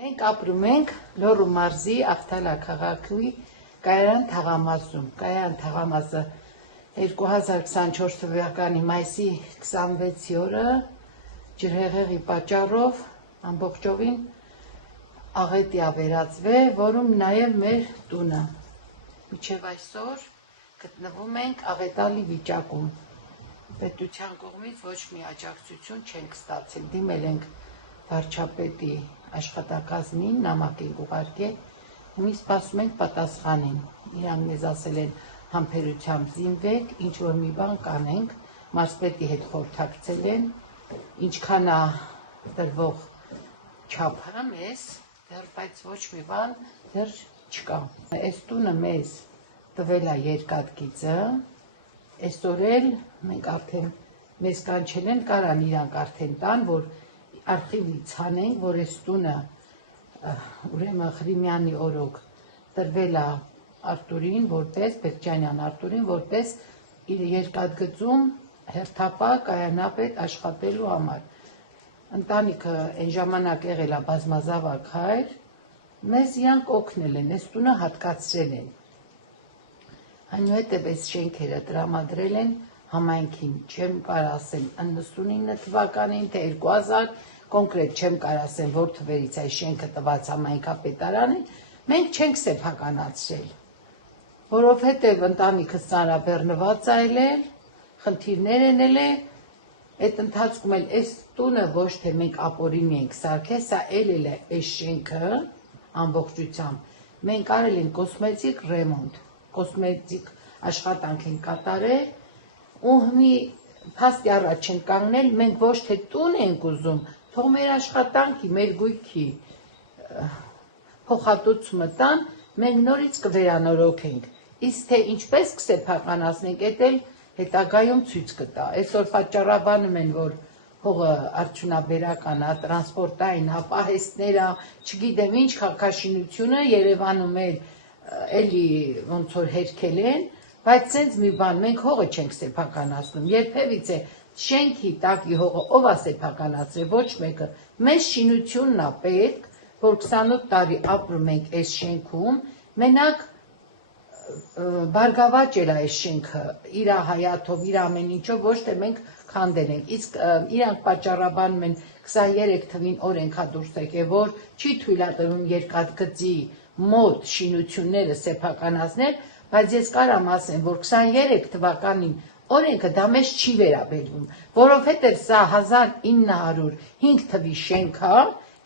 Մենք ապրում ենք Լոռու մարզի Աղթալա քաղաքի Կայարան թաղամասում։ Կայարան թաղամասը 2024 թվականի մայիսի 26-ի օրը ջրհեղեղի պատճառով ամբողջովին աղետի վերածվել, որում նաև մեր տունը։ Մինչև այսօր գտնվում ենք աղետալի վիճակում։ Պետության կողմից ոչ մի աջակցություն չենք ստացել, դիմել ենք վարչապետի աշխատակազմին, նամակ ենք ուղարկել, հիմա սպասում ենք պատասխանին։ Իրանք մեզ ասել են համբերությամբ զինվեք, ինչ որ մի բան կանենք, մարզպետի հետ խորհրդակցել են, ինչքան է տրվող չափը մեզ, բայց ոչ մի բան դեռ չկա։ Այս տունը մեզ տվել է երկաթգիծը, այսօր էլ մենք արդեն մեզ կանչել են, կարան իրանք արդեն տան, որ արխիվի ցանենք, որ այս տունը ուրեմն Ղրիմյանի օրոք տրվել է Արտուրին, որպես Պետջանյան Արտուրին, որպես իր երկաթգծում հերթապահ կայանապետ աշխատելու համար։ Ընտանիքը այն ժամանակ եղել է բազմազավակ հայր, մեզ իրանք օգնել են, այս տունը հատկացրել են։ Այնուհետև այս շենքերը տրամադրել են համայնքին, չեմ կարող ասել 99 թվականին, թե 2000, կոնկրետ չեմ կարող ասել, որ թվերից այս շենքը տված համայնքապետարանին, մենք չենք սեփականացրել, որովհետև ընտանիքս ծանրաբեռնված է ելել, խնդիրներ են ելել, այդ ընթացքում էլ այս տունը ոչ թե մենք ապօրինի ենք սարքել, սա ելել է այս շենքը ամբողջությամբ, մենք արել ենք կոսմետիկ ռեմոնտ, կոսմետիկ աշխատանք են կատարել, ու մի փաստի առաջ են կանգնել, մենք ոչ թե տուն ենք ուզում, թող մեր աշխատանքի, մեր գույքի փոխհատուցումը տան, մենք նորից կվերանորոգենք, իսկ թե ինչպես կսեփականացնենք, դա էլ հետագայում ցույց կտա։ Այսօր պատճառաբանում են, որ հողը արդյունաբերական է, տրանսպորտային է, պահեստներ է, չգիտեմ ինչ քաղաքաշինությունը Երևանում էլի ոնց որ հերքել են, բայց սենց մի բան, մենք հողը չենք սեփականացնում, երբևիցե շենքի տակի հողը ով է սեփականացրել, ոչ մեկը, մեզ շինությունն է պետք, որ 28 տարի ապրում ենք այս շենքում, մենակ բարգավաճ էր այս շենքը, իր հայաթով, իր ամեն ինչով, ոչ թե մենք քանդել ենք, իսկ իրանք պատճառաբանում են 23 թվին օրենքա դուրս եկել, որ չի թույլատրվում երկաթգծի մոտ շինությունները սեփականացնել, բայց ես կարամ ասեմ, որ 23 թվականին օրենքը դա մեզ չի վերաբերվում, որովհետև սա 1905 թվի շենք է,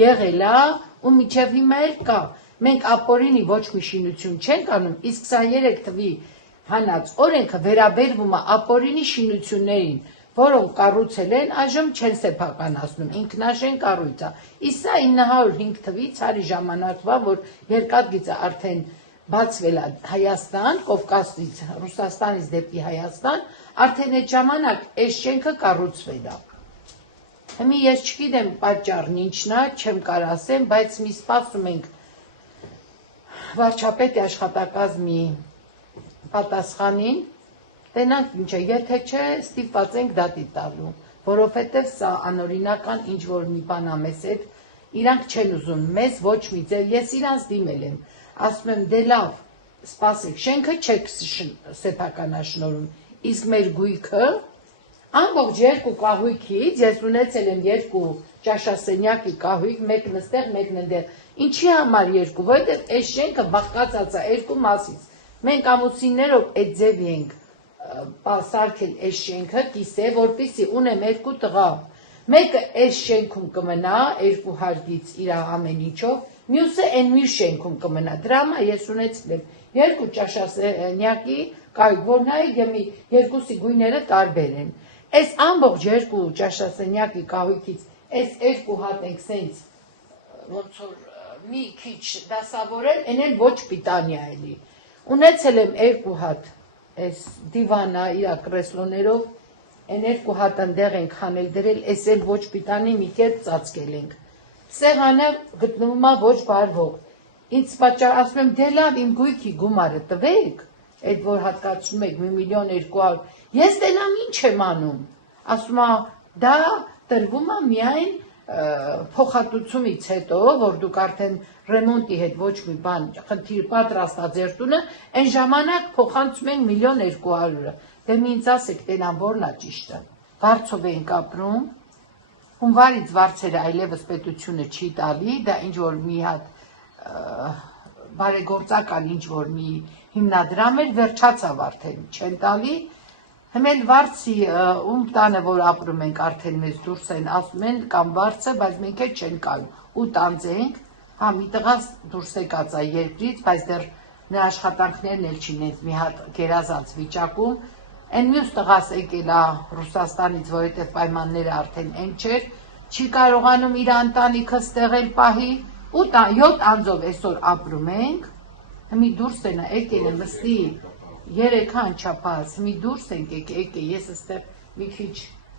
եղել է ու մինչև հիմա էլ կա։ Մենք ապօրինի ոչ մի շինություն չենք անում, իսկ 23 թվի հանած օրենքը վերաբերվում է ապօրինի շինություններին, որոնք կառուցել են, այժմ չեն սեփականացնում, ինքնաշեն կառույց է։ Իսկ սա 905 թվի ցարի ժամանակվա, որ երկաթգիծը արդեն բացվել է Հայաստան, Կովկասից, Ռուսաստանից դեպի Հայաստան, արդեն այդ ժամանակ այս շենքը կառուցվել է։ Հիմա ես չգիտեմ պատճառն ինչն է, չեմ կարող ասեմ, բայց մի սպասում ենք վարչապետի աշխատակազմի պատասխանին, տենանք ինչ է, եթե չէ, ստիպված ենք դատի տալու, որովհետև սա անօրինական ինչ որ մի բան է մեզ հետ, իրանք չեն ուզում, մեզ ոչ մի ձև, ես իրանց դիմել եմ, ասում եմ, դե լավ, սպասեք, շենքը չեք սեփականաշնորհում, իսկ մեր գույքը, ամբողջ երկու կահույքից, ես ունեցել եմ երկու ճաշասենյակի կահույք, մեկն ստեղ, մեկն ընդեղ, ինչի համար երկու, որովհետև այս շենքը բաղկացած է երկու մասից, մենք ամուսիններով այդ ձևի ենք սարքել այս շենքը, կիսե, որպեսզի ունեմ երկու տղա, մեկը այս շենքում կմնա, երկու հարկից իր ամեն ինչով, մյուսը այն մյուս շենքում կմնա, դրա համար ես ունեցել եմ երկու ճաշասենյակի կահույք, որ նայեք երկուսի գույները տարբեր են, այս ամբողջ երկու ճաշասենյակի կահույքից այս երկու հատ ենք սենց ոնց որ մի քիչ դասավորել, այն էլ ոչ պիտանի է էլի, ունեցել եմ երկու հատ այս դիվանա իր կրեսլոներով, այն երկու հատ ընդեղ ենք հանել դրել, այս էլ ոչ պիտանի մի կերպ ծածկել ենք, սեղանը գտնվում է ոչ բարվող, ինձ պատճառ ասում եմ, դե լավ իմ գույքի գումարը տվեք, այդ որ հատկացնում եք 1.2 միլիոն, ես տենամ ինչ եմ անում, ասում է, դա տրվում է միայն փոխհատուցումից հետո, որ դուք արդեն ռեմոնտի հետ ոչ մի բան խնդիր պատրաստած ձեր տունը, այն ժամանակ փոխանցում ենք 1.200.000-ը։ Դե մի ինձ ասեք, տենան որն է ճիշտը։ Վարձով էինք ապրում, հունվարից վարձերը այլևս պետությունը չի տալի, դա ինչ որ մի հատ բարեգործական ինչ որ մի հիմնադրամ էր, վերջացավ արդեն, չեն տալի։ Հմեն վարձի ում տանը, որ ապրում ենք, արդեն մեզ դուրս են ասում են կամ վարձը, բայց մենք էլ չեն կայում ու տանձենք, հա մի տղաս դուրս եկած է երկրից, բայց դեռ նրա աշխատանքներն էլ չինեն մի հատ գերազանց վիճակում, այն մյուս տղաս եկել է Ռուսաստանից, որովհետև պայմանները արդեն այն չէր, չի կարողանում իր ընտանիքը ստեղել պահի ու 7 անձով այսօր ապրում ենք, մի դուրս են եկել են մստի 3 անչափահաս, մի դուրս ենք եկե, ես այստեղ մի քիչ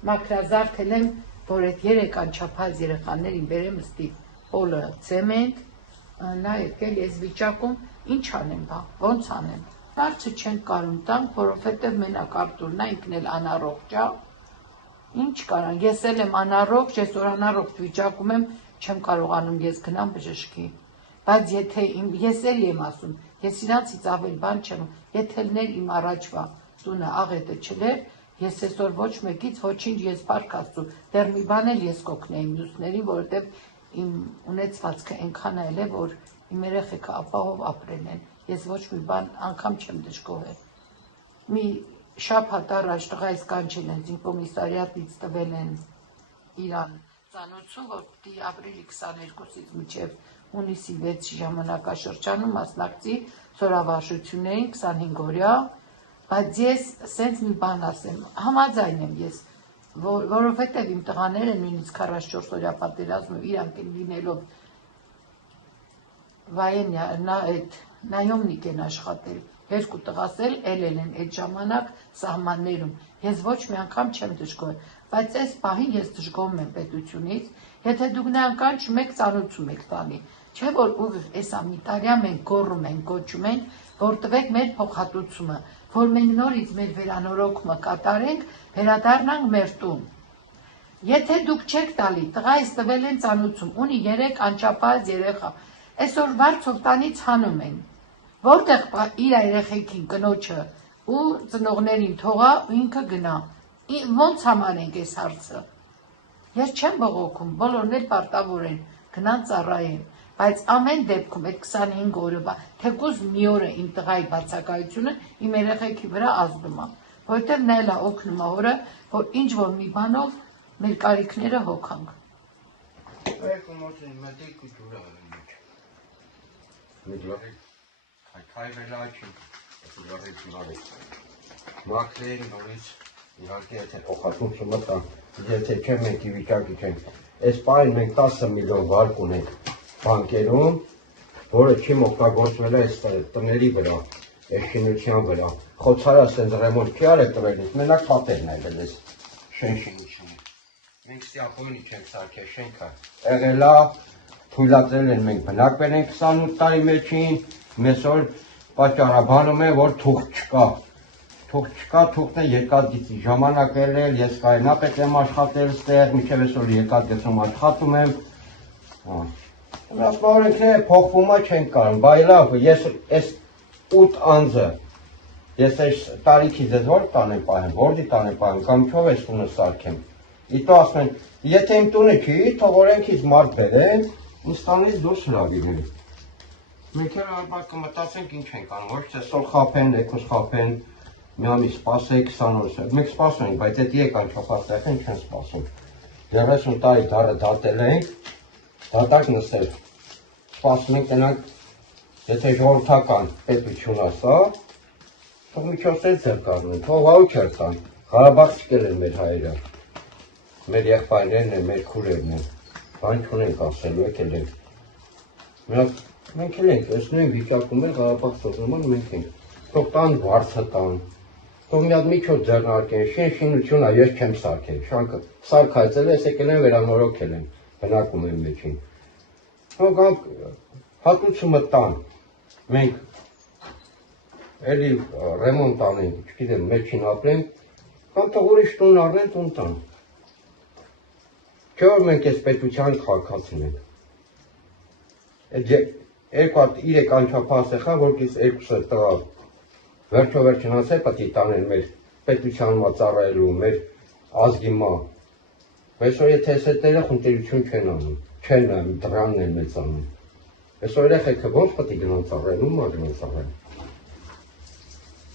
մաքրազարդ եմ, որ այդ 3 անչափահաս երեխաներին բերեմ ըստի հոլը ցեմենտ, նայեք էլ ես վիճակում ինչ անեմ, բա, ոնց անեմ։ Վարձը չենք կարում տանք, որովհետև մենակ Արտուրն է, ինքն էլ անառողջ է։ Ինչ կարան, ես էլ եմ անառողջ, ես որ անառողջ վիճակում եմ, չեմ կարողանում ես գնամ բժշկի։ Բայց եթե ես էլ եմ ասում, ես իրանցից ավել բան չեմ, եթելներ իմ առաջվա տունը աղետը չլեր, ես այսօր ոչ մեկից ոչինչ ես փառք Աստծո, դեռ մի բան էլ ես կօգնեի մյուսներին, որովհետև իմ ունեցվածքը այնքան էլ է, որ իմ երեխեքը ապահով ապրեն են, ես ոչ մի բան անգամ չեմ դժգոհել։ Մի շաբաթ առաջ տղայիս կանչել են, ինձ կոմիսարիատից տվել են իրան ծանոթություն, որ պիտի ապրիլի 22-ից մինչև հունիսի 6 ժամանակաշրջանում մասնակցի զորավարժություններին 25 օրյա, բայց ես սենց մի բան ասեմ, համաձայն եմ ես, որովհետև իմ տղաները նույնիսկ 44 օրյա պատերազմում իրանք են լինելով նայոմնիկ են աշխատել, երկու տղաս էլ են այդ ժամանակ սահմաններում, ես ոչ մի անգամ չեմ դժգոհել, բայց այս պահին ես դժգոհում եմ պետությունից, եթե դուք նրան կանչում եք ծանոթում եք տանի, չէ որ ուղիղ այս ամիտարյա մենք գոռում ենք, կոչում ենք, որ տվեք մեր փոխհատուցումը, որ մենք նորից մեր վերանորոգումը կատարենք, վերադառնանք մեր տուն։ Եթե դուք չեք տալի, տղայիս տվել են ծանոթում, ունի 3 անչափահաս երեխա, այսօր վարձով տանից հանում են, որտեղ իր երեխեքին կնոջը ու ծնողներին թողա ու ինքը գնա, ոնց համարենք այս հարցը։ Ես չեմ բողոքում, բոլորն էլ պարտավոր են գնան ծառայեն, բայց ամեն դեպքում այդ 25 օրը, թեկուզ մի օրը իմ տղայի բացակայությունը իմ երեխեքի վրա ազդում է, որովհետև նա էլ է օգնում է օրը, որ ինչ որ մի բանով մեր կարիքները հոգանք։ Մաքրեն նորից իհարկե եթե փոխհատուցումը տան, եթե չէ մենք ի վիճակի չենք։ Այս պահին մենք 10 միլիոն վարկ ունենք բանկերում, որը չի օգտագործվել այս տների վրա, այս շինության վրա։ Խոցարը ասենց ռեմոնտ չի արել տվելից, մենակ պատերն է դες շինությունը։ Մենք ստիապոյնի չենք սարքել շենքը։ Եղել է թույլատրել են մենք բնակվել ենք 28 տարի մեջին, մեսօր պատճառաբանում է որ թուղթ չկա։ Թուղթ չկա, թուղթն է երկաթգծի ժամանակ ելել, ես կայնապետ եմ աշխատել ստեղ, մինչև այսօր երկաթգծում աշխատում եմ։ Ասպարենքները փոխվում է չենք կարող, բայ լավ, ես այս 8 անձը, ես այս տարիքից ես որ տանեմ պահեմ, որդի տանեմ պահեմ, կամ չով ես տունը սարքեմ։ Իտո ասում են, եթե իմ տունը չի, թող օրենքից մարդ բերեն, ինձ տանից դուրս հրավիրեն։ Մենք էլ արբակ կմտածենք ինչ ենք անում, ոչ թե սոր խափեն, էքոս խափեն, մի ամիս սպասեք 20 օր, մենք սպասում ենք, բայց այդ եկ անչափահասներն չեն սպասում։ 30 տարի դարը դատել ենք, դատակ նստել, սպասում ենք տնանք, եթե ժողովրդական պետություն ասա, թող միջոցներ ձեր կազմեն, թող վաղու չեր տան, Ղարաբաղցիքել են մեր հայերը, մեր եղբայրներն են, մեր քուրերն են, բան չունենք ասելու, եկել ենք։ Մենք էլ ենք, ես նույն վիճակում է Ղարաբաղ սովորման մենք ենք, թող տան վարձը տան, թող մի հատ միջոց ձեռնարկեն, շինությունա ես չեմ սարքել, շանքը սարքայցել ես եկել են վերանորոգել են, բնակում են մեջին։ Թող հատուցումը տան, մենք էլի ռեմոնտ անենք, չգիտեմ, մեջին ապրենք, կամ թող ուրիշ տուն առնեն տուն տան։ Չէ՞ որ մենք այս պետության քաղաքացին ենք։ Այդ երկու հատ 3 անչափահաս եղան, որից երկուսը տղա վերջո վերջնացել պետք է տանել մեր պետության մա ծառայելու, մեր ազգի մա։ Այսօր եթե այս երեխեքները խնդիրություն չեն անում, չեն նայում, դրանն են մեծանում։ Այսօր երեխեքը ո՞նց պետք է գնան ծառայելու, մա գնան ծառայել։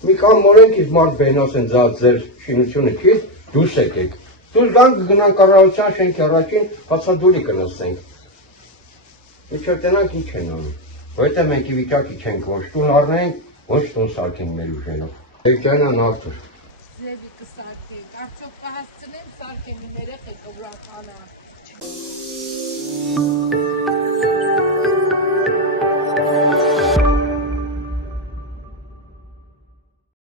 Մի կամ մորենքից մարդ բեն ասեն ձեր շինությունը չի, դուրս եկեք։ Դուրս գանք գնան կառավարության շենքի առաջին հացադուլի կնստենք։ Միջև տնանք ինչ են անում։ Որտեղ մենք ի վիճակի չենք ոչ տուն առնենք, ոչ տուն սարքենք մեր ուժերով։ Եկյանան ավտոր։ Ձևի կսարքենք, արդյոք կհասցնեն սարքեն իմ երեխեքը ուրախանա։